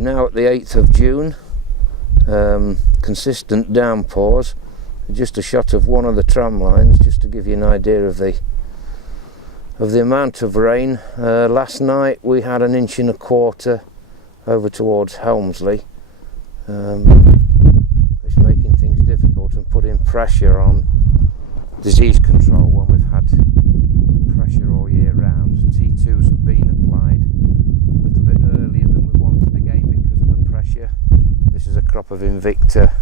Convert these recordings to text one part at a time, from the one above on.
We're now at the 8th of June. Consistent downpours. Just a shot of one of the tram lines, just to give you an idea of the amount of rain. Last night we had 1.25 inches over towards Helmsley. It's making things difficult and putting pressure on disease control when we've had pressure all year round. T2s have been applied a little bit earlier than we wanted again because of the pressure. This is a crop of Invicta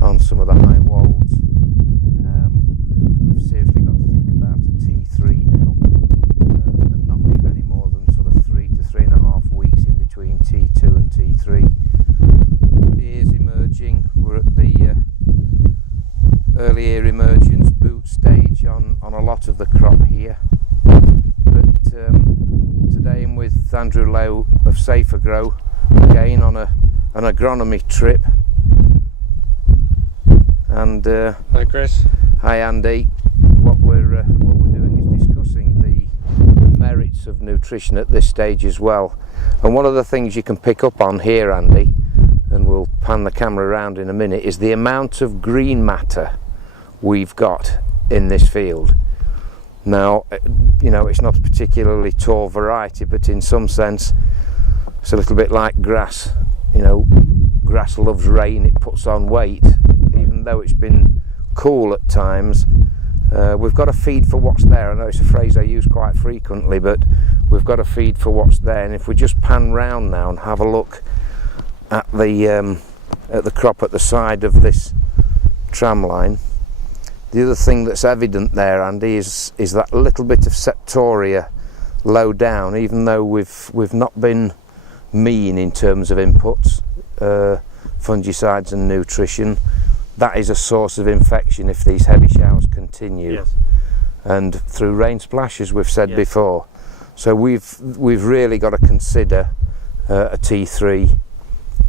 on some of the high wolds. We've seriously got to think about a T3 now, and not leave any more than sort of 3 to 3.5 weeks in between T2 and T3. Ears emerging. We're at the early ear emergence boot stage on a lot of the crop here. But today I'm with Andrew Lowe of Safer Grow again on an agronomy trip. And hi Chris. Hi Andy. What we're doing is discussing the merits of nutrition at this stage as well. And one of the things you can pick up on here, Andy, and we'll pan the camera around in a minute, is the amount of green matter we've got in this field. Now, you know, it's not a particularly tall variety, but in some sense it's a little bit like grass. You know, grass loves rain, it puts on weight. Even though it's been cool at times, we've got to feed for what's there. I know it's a phrase I use quite frequently, but we've got to feed for what's there. And if we just pan round now and have a look at the crop at the side of this tram line, the other thing that's evident there, Andy, is that little bit of septoria low down. Even though we've not been mean in terms of inputs, fungicides and nutrition, that is a source of infection if these heavy showers continue. Yes. And through rain splash, as we've said before. So we've really got to consider a T3.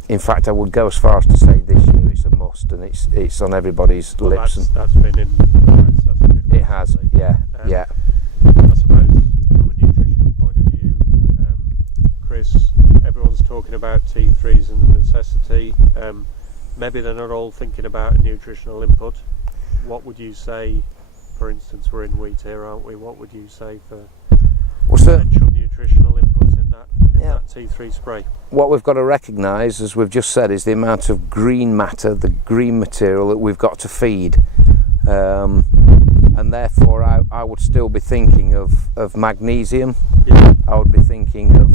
In fact, I would go as far as to say this year it's a must, and it's on everybody's lips. That's been in the press, hasn't it? It has, yeah. I suppose from a nutritional point of view, Chris, everyone's talking about T3s and the necessity. Maybe they're not all thinking about a nutritional input. What would you say, for instance, we're in wheat here, aren't we? What would you say for potential nutritional inputs in that T3 spray? What we've got to recognise, as we've just said, is the amount of green matter, the green material that we've got to feed. And therefore I would still be thinking of magnesium. Yeah. I would be thinking of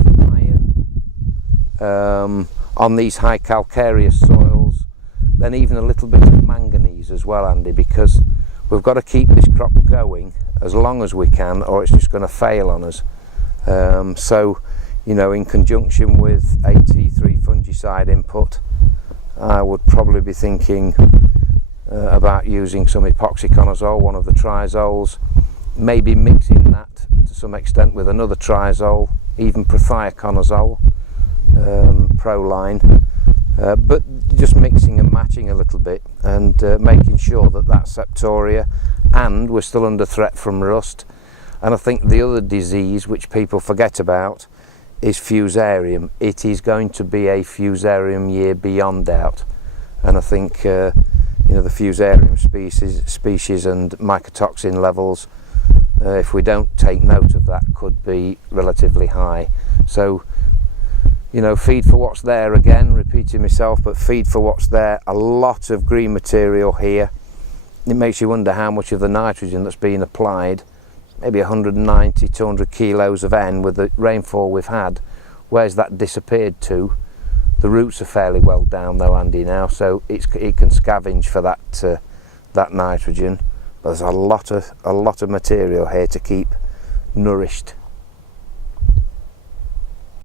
iron on these high calcareous soils. Then even a little bit of manganese as well, Andy, because we've got to keep this crop going as long as we can, or it's just going to fail on us. So, you know, in conjunction with a T3 fungicide input, I would probably be thinking about using some epoxyconazole, one of the triazoles, maybe mixing that to some extent with another triazole, even prothioconazole, Proline. But just mixing and matching a little bit, and making sure that septoria, and we're still under threat from rust. And I think the other disease which people forget about is fusarium. It is going to be a fusarium year beyond doubt, and I think you know, the fusarium species and mycotoxin levels, if we don't take note of that, could be relatively high. So, you know, feed for what's there, again, repeating myself, but feed for what's there. A lot of green material here. It makes you wonder how much of the nitrogen that's being applied, maybe 190, 200 kilos of N with the rainfall we've had, where's that disappeared to? The roots are fairly well down though, Andy, now, so it can scavenge for that nitrogen. But there's a lot of material here to keep nourished.